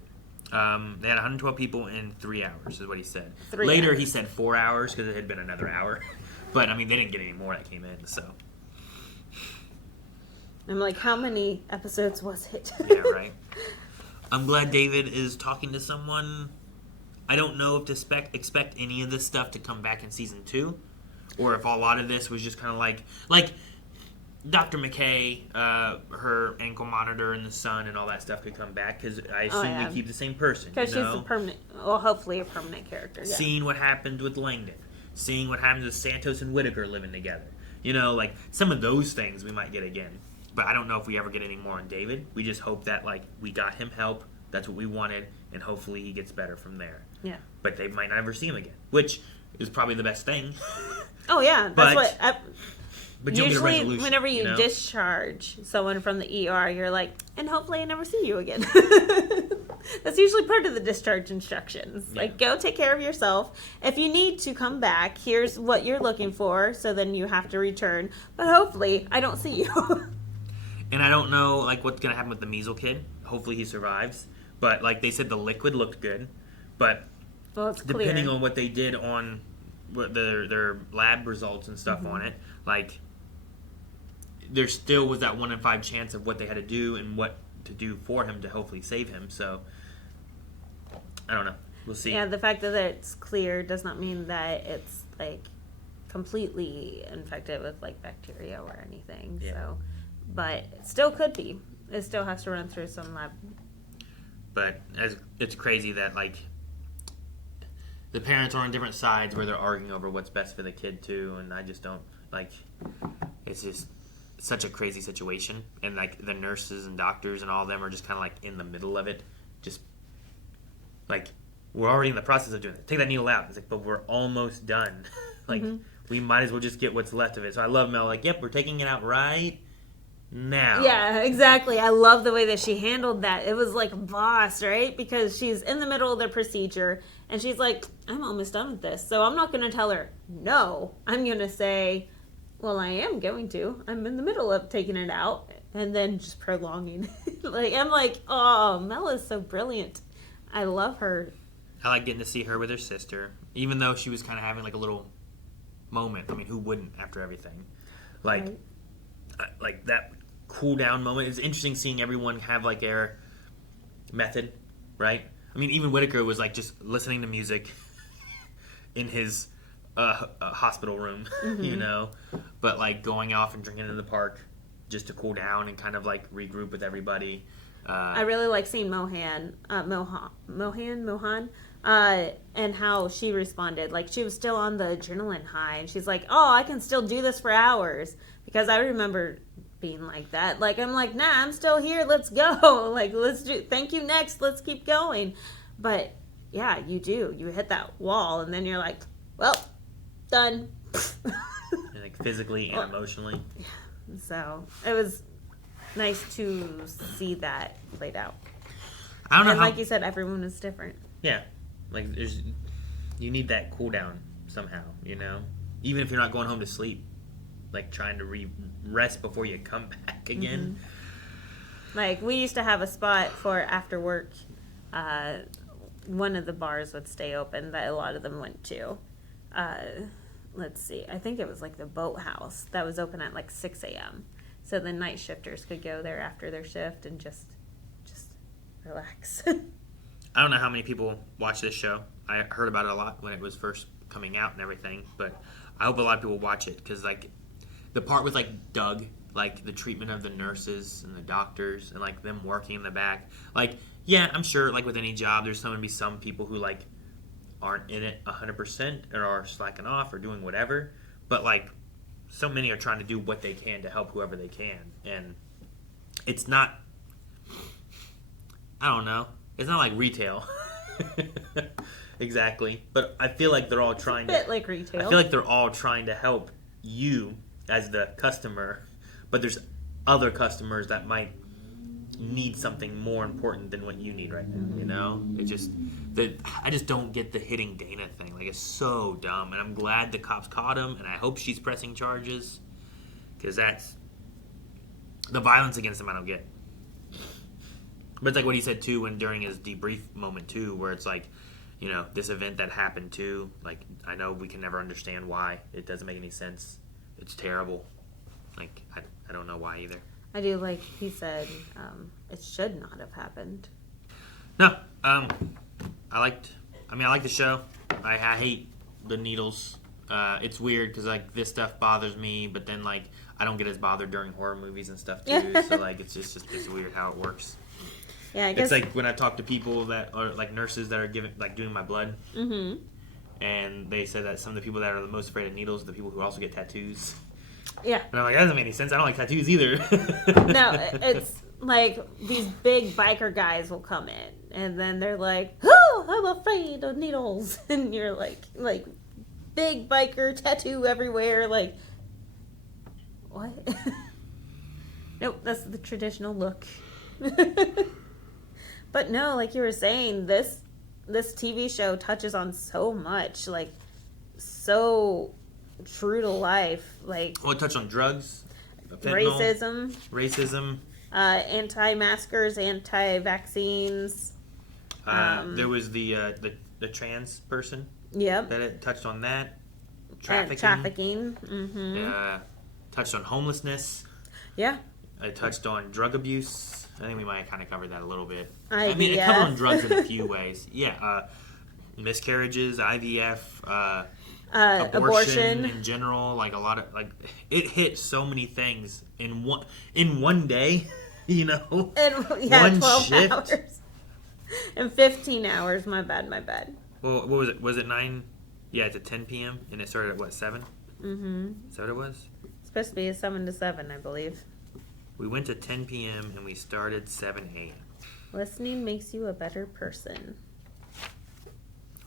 They had 112 people in 3 hours, is what he said. 3 Later, hours. he said 4 hours because it had been another hour. But, I mean, they didn't get any more that came in, so. I'm like, how many episodes was it? Yeah, right. I'm glad David is talking to someone. I don't know if to expect any of this stuff to come back in season 2, or if a lot of this was just kind of like Dr. McKay, her ankle monitor and the sun and all that stuff could come back, because I assume we keep the same person. Because she's a permanent, well, hopefully a permanent character. Yeah. Seeing what happened with Langdon, seeing what happened with Santos and Whitaker living together. You know, like some of those things we might get again. But I don't know if we ever get any more on David. We just hope that, like, we got him help. That's what we wanted. And hopefully he gets better from there. Yeah. But they might not ever see him again, which is probably the best thing. Oh, yeah. That's what... But you'll usually, get a resolution, whenever you know? discharge someone from the ER, you're like, and hopefully I never see you again. That's usually part of the discharge instructions. Yeah. Like, go take care of yourself. If you need to come back, here's what you're looking for, so then you have to return. But hopefully, I don't see you. And I don't know, like, what's going to happen with the measles kid. Hopefully he survives. But, like, they said the liquid looked good. But well, it's depending clear. on what they did on what their lab results and stuff on it, like, there still was that 1 in 5 chance of what they had to do and what to do for him to hopefully save him. So I don't know. We'll see. Yeah, the fact that it's clear does not mean that it's like completely infected with like bacteria or anything. Yeah. So, but it still could be. It still has to run through some lab. But it's crazy that like the parents are on different sides where they're arguing over what's best for the kid too, and I just don't like. It's just such a crazy situation, and like the nurses and doctors and all of them are just kind of like in the middle of it, just like we're already in the process of doing it. Take that needle out. It's like, but we're almost done. Like we might as well just get what's left of it. So I love Mel. Like, yep, we're taking it out right now. Yeah, exactly. I love the way that she handled that. It was like boss, right? Because she's in the middle of the procedure and she's like, I'm almost done with this. So I'm not going to tell her no. I'm going to say, well, I am going to. I'm in the middle of taking it out and then just prolonging. Like, I'm like, oh, Mel is so brilliant. I love her. I like getting to see her with her sister, even though she was kind of having like a little moment. I mean, who wouldn't after everything? Like, like that cool down moment. It's interesting seeing everyone have like their method, right? I mean, even Whitaker was like just listening to music in his hospital room, you know, but like going off and drinking in the park just to cool down and kind of like regroup with everybody. I really like seeing Mohan, and how she responded. Like, she was still on the adrenaline high, and she's like, oh, I can still do this for hours. Because I remember being like that. Like, I'm like, nah, I'm still here. Let's go. Like, thank you, next. Let's keep going. But, yeah, you do. You hit that wall, and then you're like, well, done. Like, physically and emotionally. Yeah. So, it was nice to see that played out. I don't know and how... like you said, everyone is different. Yeah. Like, you need that cool down somehow, you know? Even if you're not going home to sleep. Like, trying to rest before you come back again. Like, we used to have a spot for after work. One of the bars would stay open that a lot of them went to. Let's see. I think it was like the Boathouse that was open at like 6 a.m. So the night shifters could go there after their shift and just relax. I don't know how many people watch this show. I heard about it a lot when it was first coming out and everything, but I hope a lot of people watch it because, like, the part with, like, Doug, like, the treatment of the nurses and the doctors and, like, them working in the back. Like, yeah, I'm sure, like, with any job, there's going to be some people who, like, aren't in it 100% or are slacking off or doing whatever, but, like, so many are trying to do what they can to help whoever they can, and it's not, I don't know, it's not like retail. Exactly, but I feel like they're all trying to, like retail. I feel like they're all trying to help you as the customer, but there's other customers that might need something more important than what you need right now, you know? I just don't get the hitting Dana thing. Like, it's so dumb, and I'm glad the cops caught him, and I hope she's pressing charges, because that's the violence against him I don't get. But it's like what he said too during his debrief moment too, where it's like, you know, this event that happened too, like, I know we can never understand why. It doesn't make any sense. It's terrible. Like, I don't know why either. I do like he said, it should not have happened. No, I like the show. I hate the needles. It's weird because, like, this stuff bothers me, but then, like, I don't get as bothered during horror movies and stuff too. So, like, it's weird how it works. Yeah, I guess. It's like when I talk to people that are like nurses that are doing my blood, and they said that some of the people that are the most afraid of needles are the people who also get tattoos. Yeah. And I'm like, that doesn't make any sense. I don't like tattoos either. No, it's like these big biker guys will come in, and then they're like, "Oh, I'm afraid of needles," and you're like big biker tattoo everywhere, like, what? Nope, that's the traditional look. But no, like you were saying, this TV show touches on so much, like, so true to life, like. Well, it touched on drugs, fentanyl, racism, anti-maskers, anti-vaccines. There was the trans person. Yep. That it touched on that. Trafficking. Mm-hmm. Touched on homelessness. Yeah. I touched on drug abuse. I think we might have kind of covered that a little bit. IVF. I mean, it covered on drugs in a few ways. Yeah. Miscarriages, IVF, abortion in general. Like a lot of it hit so many things in one day. You know, and 12 shift. Hours. In 15 hours. My bad. Well, what was it? Was it 9? Yeah, it's at 10 p.m. and it started at what, 7? Mm-hmm. Is that what it was? It's supposed to be a 7 to 7, I believe. We went to 10 p.m. and we started 7 a.m. Listening makes you a better person.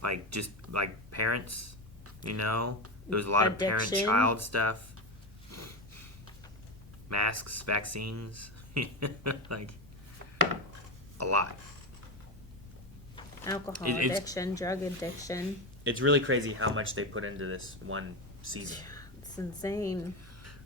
Like, just like parents, you know? There was a lot Addiction. of parent-child stuff. Masks, vaccines. Like, a lot. Alcohol addiction, drug addiction. It's really crazy how much they put into this one season. It's insane.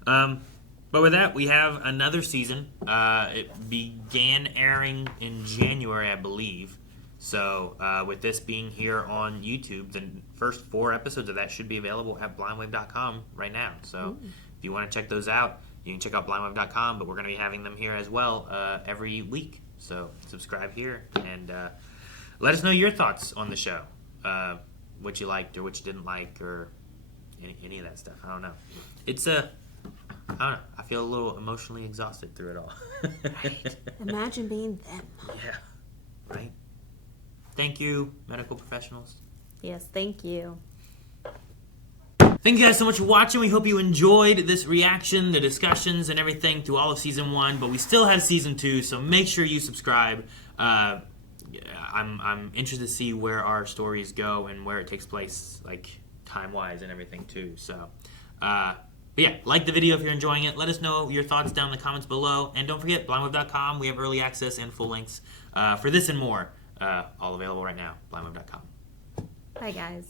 But with that, we have another season. It began airing in January, I believe. So with this being here on YouTube, the first 4 episodes of that should be available at blindwave.com right now. So if you want to check those out, you can check out blindwave.com, but we're going to be having them here as well every week. So subscribe here and let us know your thoughts on the show. What you liked or what you didn't like or any of that stuff. I don't know. It's I don't know. I feel a little emotionally exhausted through it all. Right. Imagine being them. Yeah. Right. Thank you, medical professionals. Yes, thank you. Thank you guys so much for watching. We hope you enjoyed this reaction, the discussions, and everything through all of Season 1. But we still have Season 2, so make sure you subscribe. I'm interested to see where our stories go and where it takes place, like time-wise and everything too. So, but yeah, like the video if you're enjoying it. Let us know your thoughts down in the comments below. And don't forget, blindwave.com. We have early access and full links for this and more, all available right now. blindwave.com. Bye, guys.